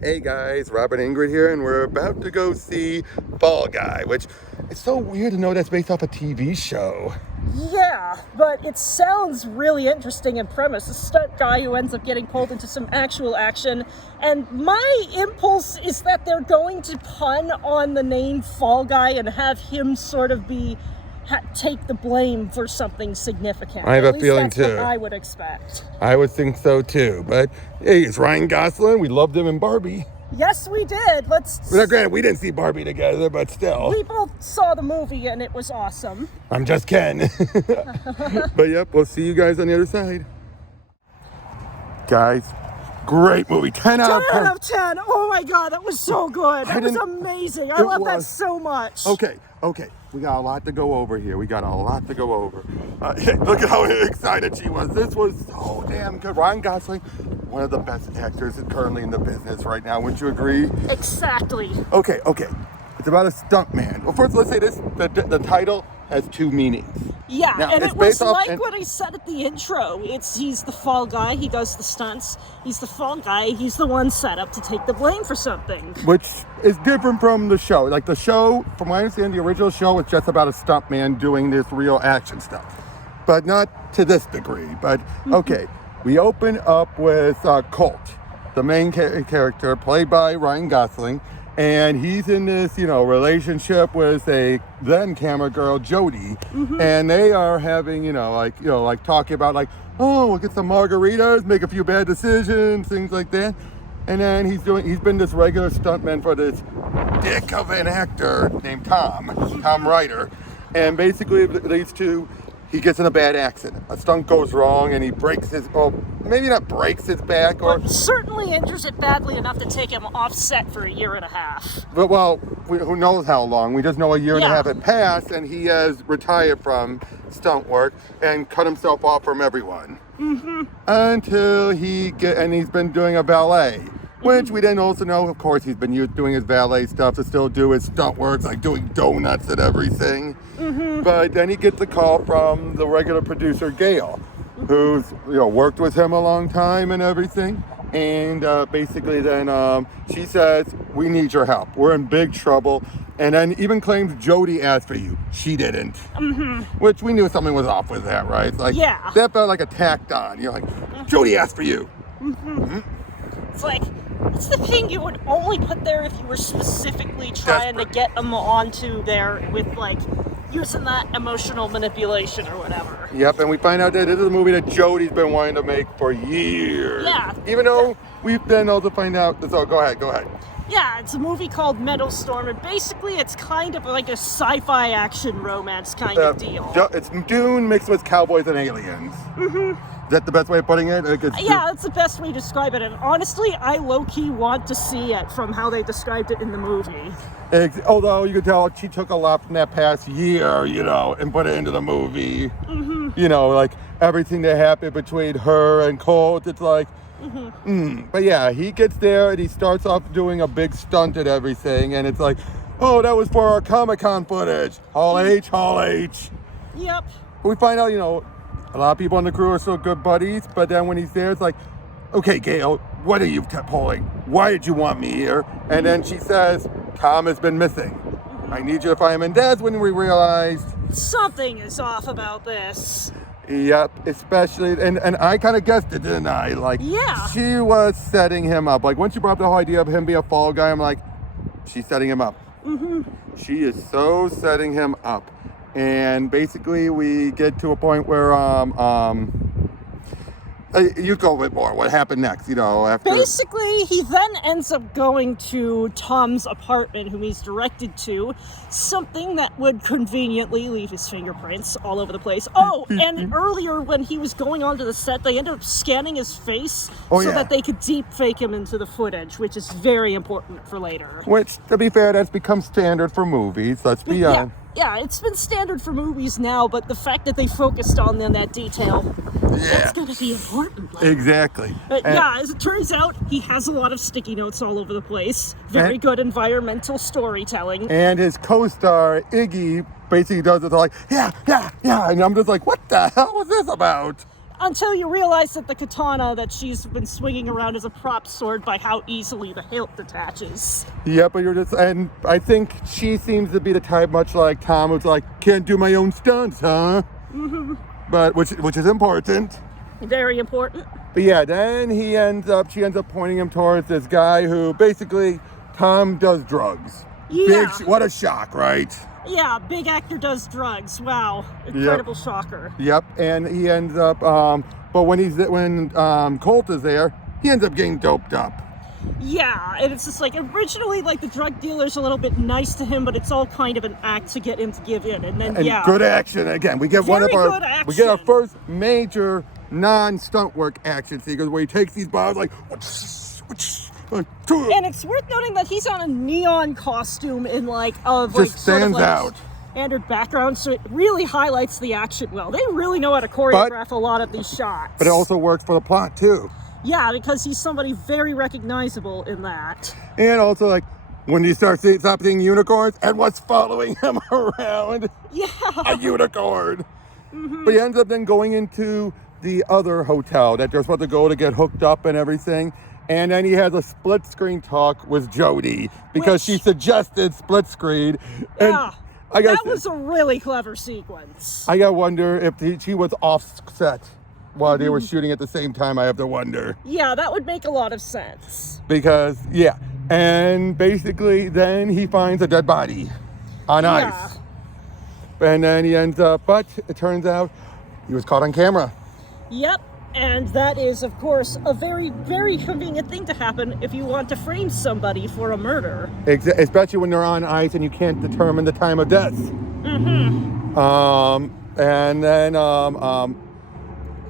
Hey guys, Robert and Ingrid here, and we're about to go see Fall Guy, which it's so weird to know that's based off a TV show. Yeah, but it sounds really interesting in premise. A stunt guy who ends up getting pulled into some actual action. And my impulse is that they're going to pun on the name Fall Guy and have him sort of take the blame for something significant. I have At a least feeling that's too. What I would expect. I would think so too, but hey, it's Ryan Gosling. We loved him in Barbie. Yes, we did. Now, granted, we didn't see Barbie together, but still. We both saw the movie and it was awesome. I'm just Ken. But yep, we'll see you guys on the other side. Guys, great movie. 10 out of 10. 10 out of 10. Oh my god, that was so good. It was amazing. I love that so much. Okay. We got a lot to go over here. Look at how excited she was. This was so damn good. Ryan Gosling, one of the best actors currently in the business right now. Wouldn't you agree? Exactly. Okay. It's about a stuntman. Well, first, let's say this. The title has two meanings. Yeah, now, and it was like what I said at the intro. He's the fall guy, he does the stunts. He's the fall guy, he's the one set up to take the blame for something. Which is different from the show. Like the show, from what I understand, the original show was just about a stuntman doing this real action stuff. But not to this degree. But okay, we open up with Colt, the main character, played by Ryan Gosling. And he's in this, relationship with a then camera girl, Jody, and they are having, like talking about we'll get some margaritas, make a few bad decisions, things like that. And then he's been this regular stuntman for this dick of an actor named Tom Ryder, and basically it leads to he gets in a bad accident. A stunt goes wrong and he breaks maybe not breaks his back, but certainly injures it badly enough to take him off set for a year and a half. But who knows how long? We just know a year and a half had passed, and he has retired from stunt work and cut himself off from everyone. Until he's been doing a valet, which we then also know, of course, he's been doing his valet stuff to still do his stunt work, like doing donuts and everything. But then he gets a call from the regular producer, Gail, who's worked with him a long time and everything. And basically then she says, we need your help. We're in big trouble. And then even claims Jody asked for you. She didn't. Which we knew something was off with that, right? That felt like a tacked on. You're like, Jody asked for you. It's like, it's the thing you would only put there if you were specifically trying to get them onto there with using that emotional manipulation or whatever. Yep, and we find out that this is a movie that Jody's been wanting to make for years. Yeah. Even though we've been able to find out. So go ahead. Yeah, it's a movie called Meadow Storm, and basically it's kind of like a sci-fi action romance kind of deal. It's Dune mixed with cowboys and aliens. Is that the best way of putting it? Yeah, that's the best way to describe it. And honestly, I low-key want to see it from how they described it in the movie. Although you could tell she took a lot from that past year, and put it into the movie. Everything that happened between her and Colt, it's like, But yeah, he gets there and he starts off doing a big stunt and everything. And it's like, oh, that was for our Comic-Con footage. Hall H. Yep. But we find out, a lot of people on the crew are still good buddies, but then when he's there, it's like, okay, Gail, what are you pulling? Why did you want me here? And then she says, Tom has been missing. I need you to find him. And that's when we realized something is off about this. Yep, especially, and I kind of guessed it, didn't I? She was setting him up. Once you brought up the whole idea of him being a fall guy, I'm like, she's setting him up. She is so setting him up. And basically, we get to a point where you go a bit more. What happened next? After. Basically, he then ends up going to Tom's apartment, whom he's directed to, something that would conveniently leave his fingerprints all over the place. Oh, and earlier when he was going onto the set, they ended up scanning his face that they could deep fake him into the footage, which is very important for later. Which, to be fair, that's become standard for movies. Let's be honest. Yeah, it's been standard for movies now, but the fact that they focused on that detail, that's going to be important. Exactly. But as it turns out, he has a lot of sticky notes all over the place. Very good environmental storytelling. And his co-star, Iggy, basically does it like, yeah. And I'm just like, what the hell was this about? Until you realize that the katana that she's been swinging around is a prop sword by how easily the hilt detaches. Yep, but and I think she seems to be the type, much like Tom, who's like, can't do my own stunts, huh? Mm-hmm. But which is important. Very important. But yeah, then she ends up pointing him towards this guy who basically, Tom does drugs. Yeah. What a shock, right? Yeah, big actor does drugs. Wow, incredible shocker. Yep, and he ends up, but when Colt is there, he ends up getting doped up. Yeah, and it's just like, originally, like, the drug dealer's a little bit nice to him, but it's all kind of an act to get him to give in, and then, Good action, again, we get good we get our action. first major non-stunt work action sequence where he takes these bottles like, and it's worth noting that he's on a neon costume in stands out. Standard background, so it really highlights the action well. They really know how to choreograph a lot of these shots. But it also works for the plot too. Yeah, because he's somebody very recognizable in that. And also, like, when you stop seeing unicorns, and what's following him around? Yeah. A unicorn. Mm-hmm. But he ends up then going into the other hotel that they're supposed to go to get hooked up and everything. And then he has a split screen talk with Jody because she suggested split screen. And yeah, that was a really clever sequence. I gotta wonder if she was offset while they were shooting at the same time. I have to wonder. Yeah, that would make a lot of sense. Because, yeah. And basically, then he finds a dead body on ice. And then he ends up, but it turns out he was caught on camera. Yep. And that is, of course, a very, very convenient thing to happen if you want to frame somebody for a murder. Especially when they're on ice and you can't determine the time of death. Mm-hmm. And then, I'm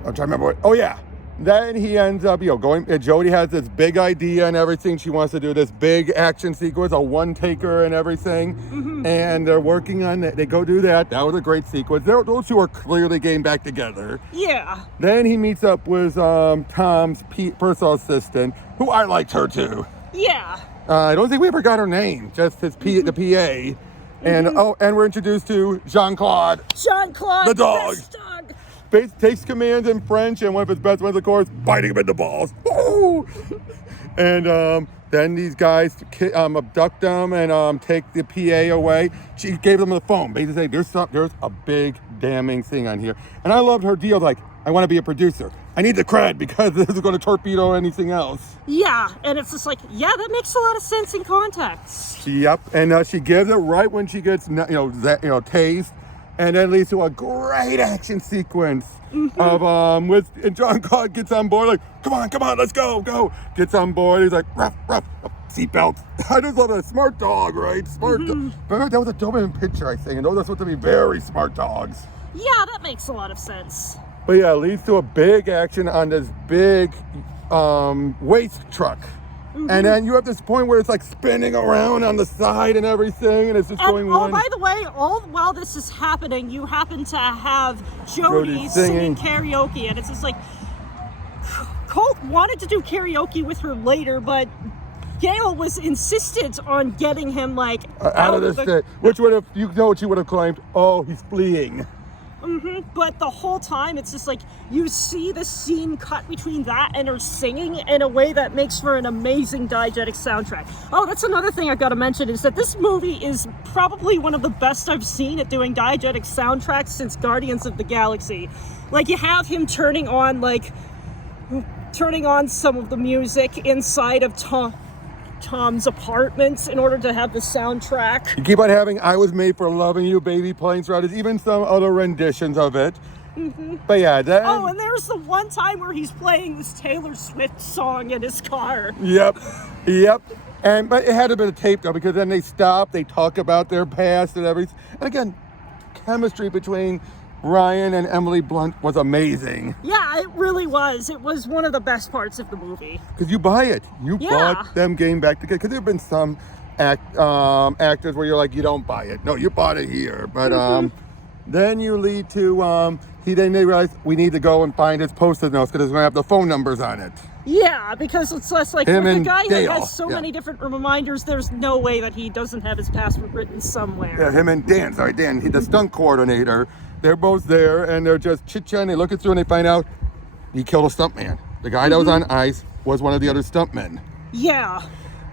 trying to remember what, oh yeah. Then he ends up, going, Jody has this big idea and everything. She wants to do this big action sequence, a one-taker and everything. Mm-hmm. And they're working on it. They go do that. That was a great sequence. Those two are clearly getting back together. Yeah. Then he meets up with Tom's personal assistant, who I liked her too. Yeah. I don't think we ever got her name, just his the PA. And and we're introduced to Jean-Claude. Jean-Claude, the dog. Best dog. Takes commands in French, and one of his best ones, of course, biting him in the balls. Woo! And then these guys abduct them and take the PA away. She gave them the phone. Basically, there's a big damning thing on here. And I loved her deal, like, I want to be a producer. I need the cred because this is going to torpedo anything else. Yeah, and it's just like, yeah, that makes a lot of sense in context. Yep, and she gives it right when she gets, tased. And then leads to a great action sequence of and Jean-Claude gets on board, like, come on, let's go. Gets on board, he's like, rough, seatbelt. I just love a smart dog, right? Smart dog. But that was a Doberman picture, I think, and those are supposed to be very smart dogs. Yeah, that makes a lot of sense. But yeah, it leads to a big action on this big waste truck. And then you have this point where it's like spinning around on the side and everything, and it's just going one. Oh, by the way, all while this is happening, you happen to have Jody singing karaoke, and it's just like, Colt wanted to do karaoke with her later, but Gail was insistent on getting him, like, out of this shit. Which would have, what you would have claimed, oh, he's fleeing. But the whole time, it's just like, you see the scene cut between that and her singing in a way that makes for an amazing diegetic soundtrack. Oh, that's another thing I've got to mention, is that this movie is probably one of the best I've seen at doing diegetic soundtracks since Guardians of the Galaxy. Like, you have him turning on some of the music inside of Tom's apartment in order to have the soundtrack. You keep on having I Was Made for Loving You, Baby playing throughout it, even some other renditions of it. But yeah, then... Oh, and there's the one time where he's playing this Taylor Swift song in his car. Yep. But it had a bit of tape, though, because then they stop, they talk about their past and everything. And again, chemistry between Ryan and Emily Blunt was amazing. Yeah, it really was. It was one of the best parts of the movie. Because you buy it. You bought them getting back together. Because there have been some actors where you're like, you don't buy it. No, you bought it here. But then you lead to, they realize we need to go and find his Post-it notes because it's going to have the phone numbers on it. Yeah, because it's less like, with a guy that has so many different reminders, there's no way that he doesn't have his password written somewhere. Yeah, him and Dan, he's the stunt coordinator. They're both there, and they're just chit-chatting. They look it through, and they find out he killed a stuntman. The guy that was on ice was one of the other stuntmen. Yeah.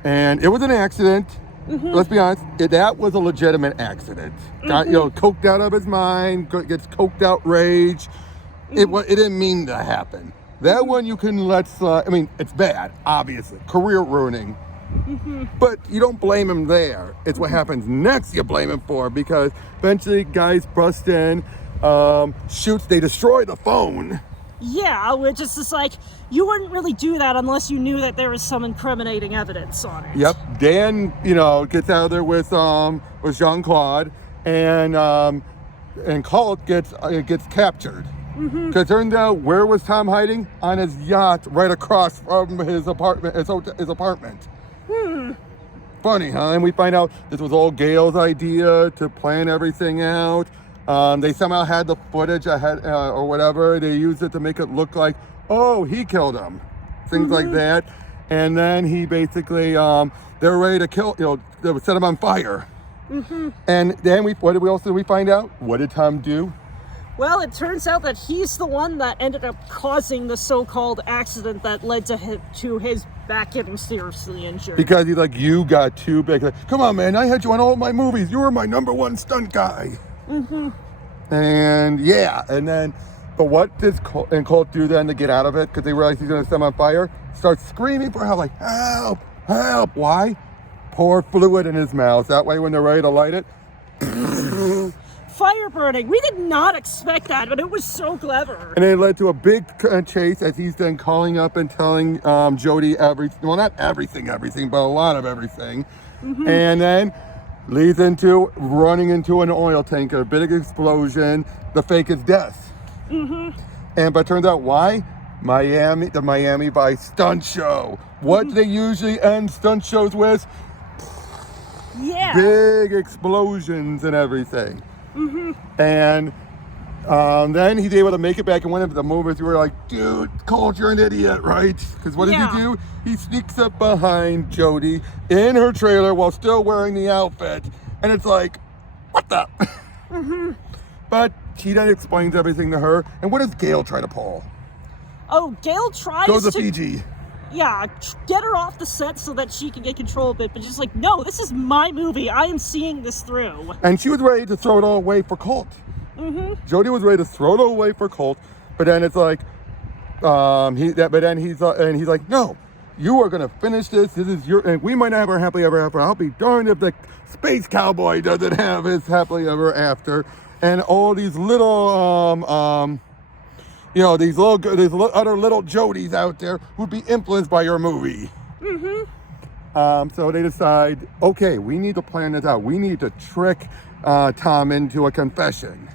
And it was an accident. Let's be honest, that was a legitimate accident. Got, coked out of his mind, gets coked out rage. It didn't mean to happen. That one you can let slide. I mean, it's bad, obviously. Career ruining. But you don't blame him there. It's what happens next you blame him for, because eventually guys bust in, shoots, they destroy the phone. Yeah, which is just like, you wouldn't really do that unless you knew that there was some incriminating evidence on it. Yep. Dan, gets out of there with Jean-Claude, and Colt gets captured. Because it turns out, where was Tom hiding? On his yacht, right across from his apartment. His apartment. Funny, huh? And we find out this was all Gail's idea to plan everything out. They somehow had the footage ahead or whatever. They used it to make it look like, oh, he killed him. Things like that. And then he basically, they're ready to kill, they would set him on fire. And then what did we find out? What did Tom do? Well, it turns out that he's the one that ended up causing the so-called accident that led to his back getting seriously injured. Because he's like, you got too big. Like, come on, man, I had you on all my movies. You were my #1 stunt guy. And yeah, and then, but what does Colt do then to get out of it? Because they realize he's going to set him on fire. Starts screaming for help, like, help, help. Why? Pour fluid in his mouth. That way when they're ready to light it, fire burning. We did not expect that, but it was so clever. And it led to a big chase as he's then calling up and telling Jody everything. Well, not everything, but a lot of everything. And then leads into running into an oil tanker, a big explosion. The fake is death. But it turns out why? The Miami Vice stunt show. What do they usually end stunt shows with? Yeah. Big explosions and everything. And then he's able to make it back in one of the movies. We were like, dude, Colt, you're an idiot, right? Because what does he do? He sneaks up behind Jody in her trailer while still wearing the outfit. And it's like, what the? But he then explains everything to her. And what does Gail try to pull? Oh, Gail tries Goes to Fiji. Yeah, get her off the set so that she can get control of it. But just like, no, this is my movie. I am seeing this through. And she was ready to throw it all away for Colt. Jody was ready to throw it all away for Colt. But then it's like, he's like, no, you are gonna finish this. This is your, and we might not have our happily ever after. I'll be darned if the space cowboy doesn't have his happily ever after. And all these little, these other little Jodies out there would be influenced by your movie. So they decide, okay, we need to plan this out. We need to trick Tom into a confession.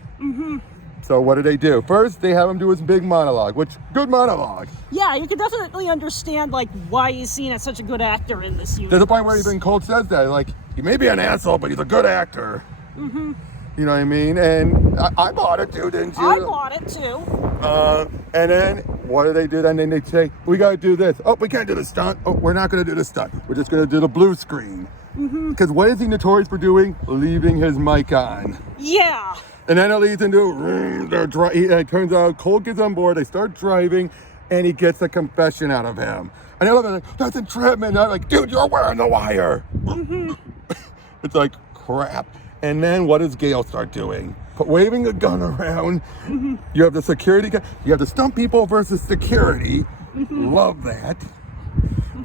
So what do? First, they have him do his big monologue, which, good monologue. Yeah, you can definitely understand, like, why he's seen as such a good actor in this universe. There's a point where even Colt says that, like, he may be an asshole, but he's a good actor. You know what I mean? And I bought it too, didn't you? I bought it too. And then what do? And then they say, we got to do this. Oh, we can't do the stunt. Oh, we're not going to do the stunt. We're just going to do the blue screen. Because what is he notorious for doing? Leaving his mic on. Yeah. And then it leads into, it turns out Colt gets on board. They start driving, and he gets a confession out of him. And I love it. Like, that's entrapment. And I'm like, dude, you're wearing the wire. It's like, crap. And then what does Gail start doing? Waving a gun around. You have the security guy. You have the stunt people versus security. Love that.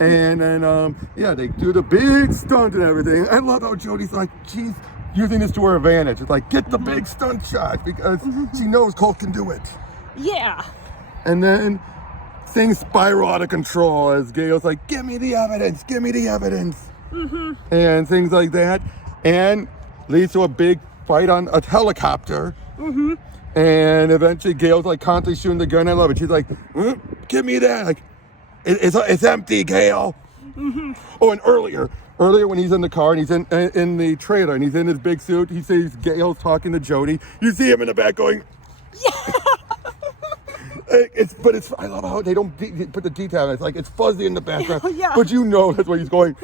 And then, they do the big stunt and everything. I love how Jody's like, she's using this to her advantage. It's like, get the big stunt shot because she knows Colt can do it. Yeah. And then things spiral out of control as Gail's like, give me the evidence, give me the evidence. And things like that. And leads to a big fight on a helicopter. And eventually Gail's like constantly shooting the gun. I love it. She's like, give me that. Like, it's empty, Gail. Oh, and earlier when he's in the car and he's in the trailer and he's in his big suit, he sees Gail's talking to Jody. You see him in the back going, yeah. I love how they don't put the detail. It's like, it's fuzzy in the background, yeah. But you know that's what he's going.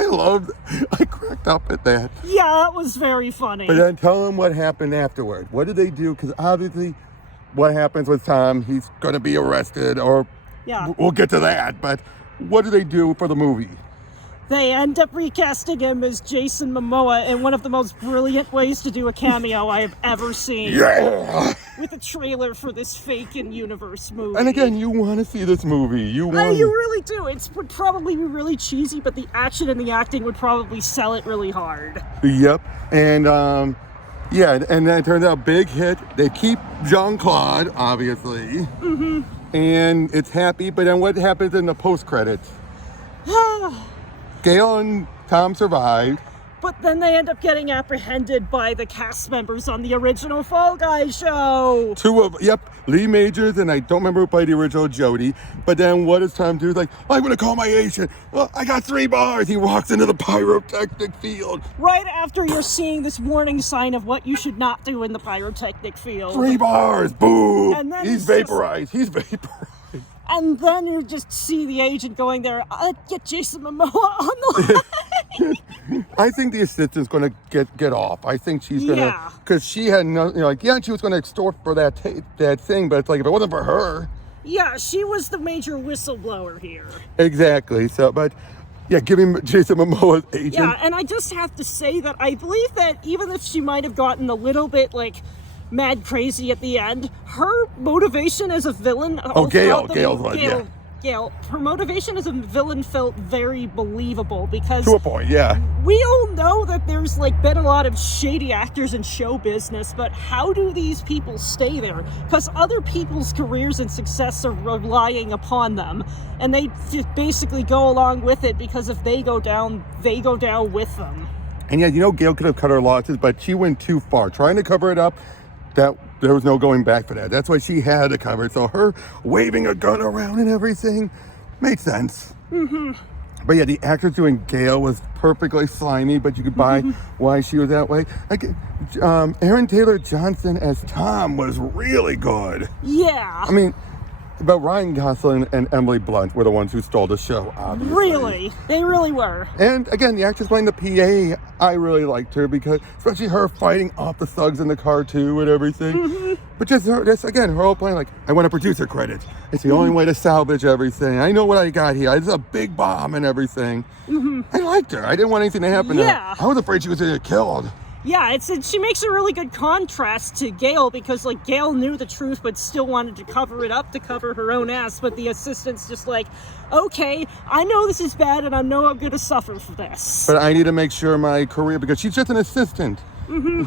I cracked up at that. Yeah, that was very funny. But then tell him what happened afterward. What did they do? Because obviously what happens with Tom, he's going to be arrested, or Yeah. we'll get to that. But what do they do for the movie? They end up recasting him as Jason Momoa in one of the most brilliant ways to do a cameo I have ever seen. Yeah! With a trailer for this fake in-universe movie. And again, you want to see this movie. You really do. It would probably be really cheesy, but the action and the acting would probably sell it really hard. Yep. And yeah, and then it turns out big hit. They keep Jean-Claude, obviously. Mm-hmm. And it's happy, but then what happens in the post-credits? Gail and Tom survived. But then they end up getting apprehended by the cast members on the original Fall Guys show. Lee Majors, and I don't remember who played the original Jody. But then what does Tom do? He's like, I'm going to call my agent. Well, I got 3 bars. He walks into the pyrotechnic field. Right after you're seeing this warning sign of what you should not do in the pyrotechnic field. 3 bars, boom. And then He's vaporized. He's vaporized. And then you just see the agent going there, get Jason Momoa on the line. I think the assistant's going to get off. I think she's going to, Yeah. because she had no, she was going to extort for that thing, but it's like, if it wasn't for her. Yeah, she was the major whistleblower here. Exactly. So, but yeah, give him Jason Momoa's agent. Yeah, and I just have to say that I believe that even if she might have gotten a little bit, mad crazy at the end, her motivation as a villain... Gail, her motivation as a villain felt very believable because... To a point, yeah. We all know that there's, been a lot of shady actors in show business, but how do these people stay there? Because other people's careers and success are relying upon them, and they just basically go along with it because if they go down with them. And yeah, Gail could have cut her losses, but she went too far. Trying to cover it up, that there was no going back for that. That's why she had to cover it. So her waving a gun around and everything made sense. Mm-hmm. But yeah, the actress doing Gail was perfectly slimy, but you could buy why she was that way. Aaron Taylor Johnson as Tom was really good. Yeah. I mean, but Ryan Gosling and Emily Blunt were the ones who stole the show, obviously. Really? They really were. And again, the actress playing the PA, I really liked her because, especially her fighting off the thugs in the car too and everything. Mm-hmm. But just her whole playing I want a producer credit. It's the only way to salvage everything. I know what I got here. It's a big bomb and everything. Mm-hmm. I liked her. I didn't want anything to happen to her. I was afraid she was going to get killed. Yeah, she makes a really good contrast to Gail because, Gail knew the truth but still wanted to cover it up to cover her own ass, but the assistant's just okay, I know this is bad and I know I'm going to suffer for this. But I need to make sure my career, because she's just an assistant. Mm-hmm.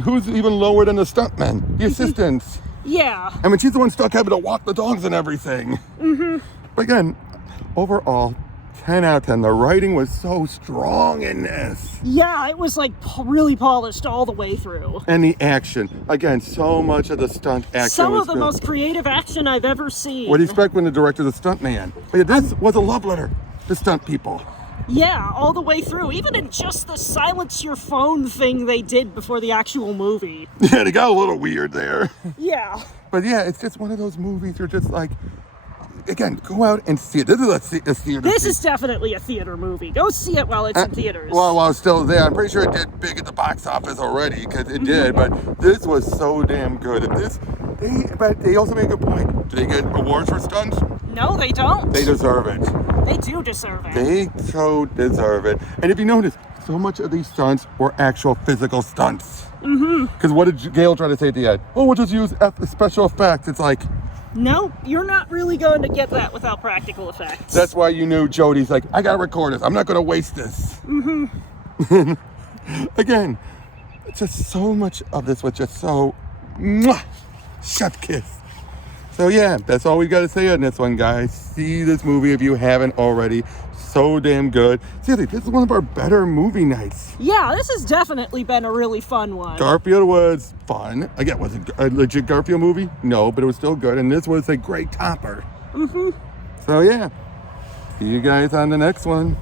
Who's even lower than the stuntman? The assistants. Yeah. I mean, she's the one stuck having to walk the dogs and everything. Mm-hmm. But again, overall, 10 out of 10. The writing was so strong in this. Yeah, it was really polished all the way through. And the action. Again, so much of the stunt action Some was of the good. most creative action I've ever seen. What do you expect when the director's a stuntman? But yeah, this was a love letter to stunt people. Yeah, all the way through. Even in just the silence your phone thing they did before the actual movie. Yeah, they got a little weird there. Yeah. But yeah, it's just one of those movies you're just again, go out and see it. This is a theater. This is definitely a theater movie. Go see it while it's in theaters. Well, while it's still there, I'm pretty sure it did big at the box office already, because it did. But this was so damn good. But they also make a good point. Do they get awards for stunts? No, they don't. They deserve it. They do deserve it. They so deserve it. And if you notice, so much of these stunts were actual physical stunts. Because what did Gail try to say at the end? Oh, we'll just use special effects. It's no, you're not really going to get that without practical effects. That's why you knew Jody's I gotta record this. I'm not gonna waste this. Mm-hmm. Again, just so much of this was just so chef kiss. So yeah, that's all we gotta say on this one, guys. See this movie if you haven't already. So damn good. Seriously, this is one of our better movie nights. Yeah, this has definitely been a really fun one. Garfield was fun. Again, was it a legit Garfield movie? No, but it was still good. And this was a great topper. Mm-hmm. So yeah, see you guys on the next one.